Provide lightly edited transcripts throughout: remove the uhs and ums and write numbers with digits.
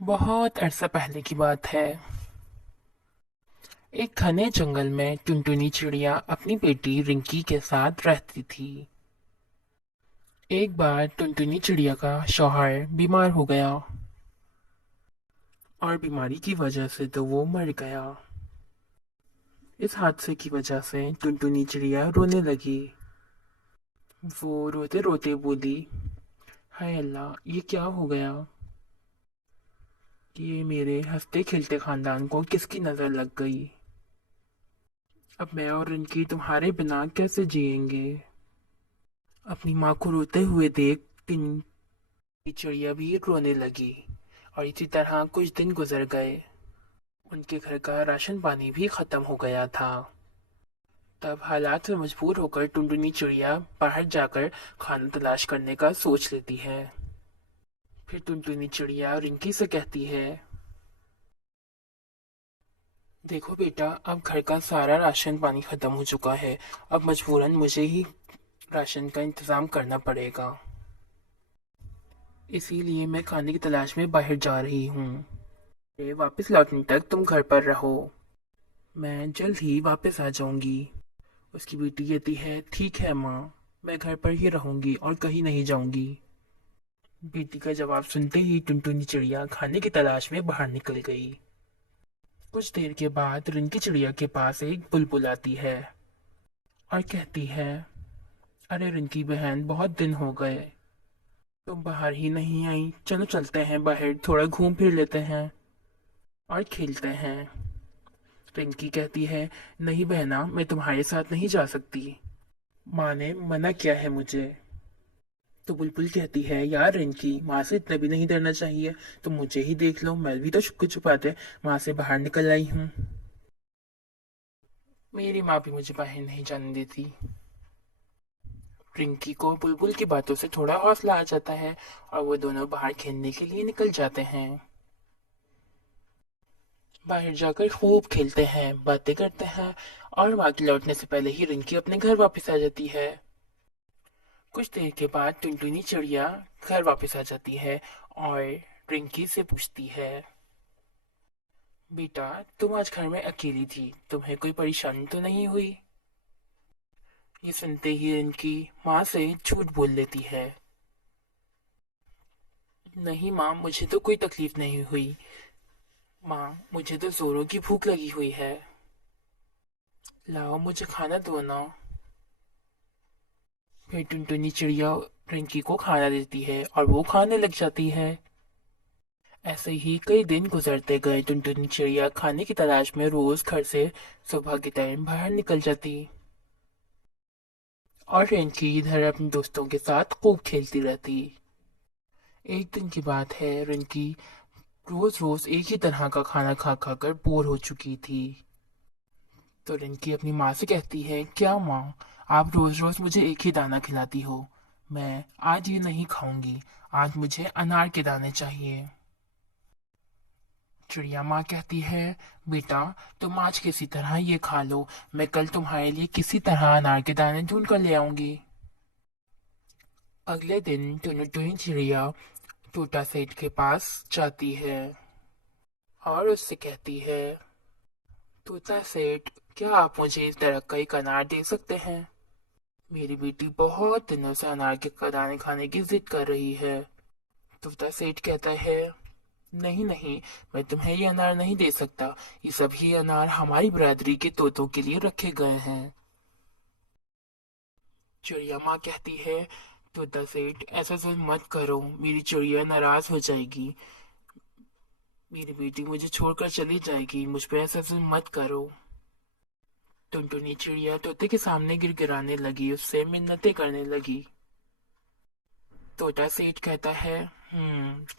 बहुत अरसा पहले की बात है। एक घने जंगल में टुनटुनी चिड़िया अपनी बेटी रिंकी के साथ रहती थी। एक बार टुनटुनी चिड़िया का शौहर बीमार हो गया और बीमारी की वजह से तो वो मर गया। इस हादसे की वजह से टुनटुनी चिड़िया रोने लगी। वो रोते रोते बोली, हाय अल्लाह, ये क्या हो गया? कि ये मेरे हंसते खिलते खानदान को किसकी नजर लग गई? अब मैं और रिंकी तुम्हारे बिना कैसे जिएंगे? अपनी माँ को रोते हुए देख टिन की चिड़िया भी रोने लगी। और इसी तरह कुछ दिन गुजर गए। उनके घर का राशन पानी भी खत्म हो गया था। तब हालात से मजबूर होकर टुनटुनी चिड़िया बाहर जाकर खाना तलाश करने का सोच लेती है। फिर टुनटुनी चिड़िया रिंकी से कहती है, देखो बेटा, अब घर का सारा राशन पानी खत्म हो चुका है। अब मजबूरन मुझे ही राशन का इंतजाम करना पड़ेगा। इसीलिए मैं खाने की तलाश में बाहर जा रही हूँ। मेरे वापस लौटने तक तुम घर पर रहो। मैं जल्द ही वापस आ जाऊंगी। उसकी बेटी कहती है, ठीक है माँ, मैं घर पर ही रहूंगी और कहीं नहीं जाऊंगी। बेटी का जवाब सुनते ही टुनटुनी चिड़िया खाने की तलाश में बाहर निकल गई। कुछ देर के बाद रिंकी चिड़िया के पास एक बुलबुल आती है और कहती है, अरे रिंकी बहन, बहुत दिन हो गए, तुम बाहर ही नहीं आई। चलो चलते हैं बाहर, थोड़ा घूम फिर लेते हैं और खेलते हैं। रिंकी कहती है, नहीं बहना, मैं तुम्हारे साथ नहीं जा सकती। माँ ने मना किया है मुझे। तो बुलबुल कहती है, यार रिंकी, माँ से इतना भी नहीं डरना चाहिए। तुम मुझे ही देख लो, मैं भी तो छुपके छुपाते माँ से बाहर निकल आई हूँ। मेरी माँ भी मुझे बाहर नहीं जाने देती। रिंकी को बुलबुल की बातों से थोड़ा हौसला आ जाता है और वो दोनों बाहर खेलने के लिए निकल जाते हैं। बाहर जाकर खूब खेलते हैं, बातें करते हैं और माँ के लौटने से पहले ही रिंकी अपने घर वापस आ जाती है। कुछ देर के बाद टुनटुनी चिड़िया घर वापस आ जाती है और रिंकी से पूछती है, बेटा, तुम आज घर में अकेली थी, तुम्हें कोई परेशानी तो नहीं हुई? ये सुनते ही रिंकी माँ से झूठ बोल लेती है, नहीं माँ, मुझे तो कोई तकलीफ नहीं हुई। माँ, मुझे तो जोरों की भूख लगी हुई है, लाओ मुझे खाना दो ना। फिर टुनटुनी चिड़िया रिंकी को खाना देती है और वो खाने लग जाती है। ऐसे ही कई दिन गुजरते गए। टुनटुनी चिड़िया खाने की तलाश में रोज घर से सुबह के टाइम बाहर निकल जाती और रिंकी इधर अपने दोस्तों के साथ खूब खेलती रहती। एक दिन की बात है, रिंकी रोज रोज एक ही तरह का खाना खा खा कर बोर हो चुकी थी। तो रिंकी अपनी माँ से कहती है, क्या माँ, आप रोज रोज मुझे एक ही दाना खिलाती हो। मैं आज ये नहीं खाऊंगी, आज मुझे अनार के दाने चाहिए। चिड़िया माँ कहती है, बेटा, तुम आज किसी तरह ये खा लो, मैं कल तुम्हारे लिए किसी तरह अनार के दाने ढूंढ कर ले आऊंगी। अगले दिन टुनटुनी चिड़िया तोता सेठ के पास जाती है और उससे कहती है, तोता सेठ, क्या आप मुझे इस दरख्त का एक अनार दे सकते हैं? मेरी बेटी बहुत दिनों से अनार के दाने खाने की जिद कर रही है। तोता सेठ कहता है, नहीं नहीं, मैं तुम्हें ये अनार नहीं दे सकता। ये सभी अनार हमारी बिरादरी के तोतों के लिए रखे गए हैं। चिड़िया माँ कहती है, तोता सेठ, ऐसा जुल्म मत करो, मेरी चिड़िया नाराज हो जाएगी। मेरी बेटी मुझे छोड़कर चली जाएगी, मुझ पे ऐसा जुल्म मत करो। टुनटुनी चिड़िया तोते के सामने गिड़गिड़ाने लगी, उससे मिन्नतें करने लगी। तोता सेठ कहता है,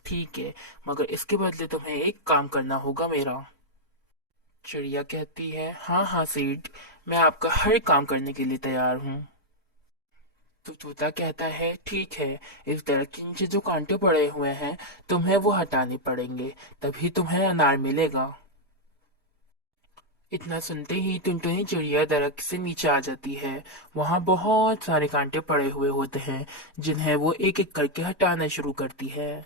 ठीक है, मगर इसके बदले तुम्हें एक काम करना होगा मेरा। चिड़िया कहती है, हाँ हाँ सेठ, मैं आपका हर काम करने के लिए तैयार हूँ। तो तोता कहता है, ठीक है, इस दरख्त के नीचे जो कांटे पड़े हुए हैं, तुम्हें वो हटाने पड़ेंगे, तभी तुम्हें अनार मिलेगा। इतना सुनते ही टुनटुनी चिड़िया दरख्त से नीचे आ जाती है। वहां बहुत सारे कांटे पड़े हुए होते हैं, जिन्हें वो एक एक करके हटाना शुरू करती है।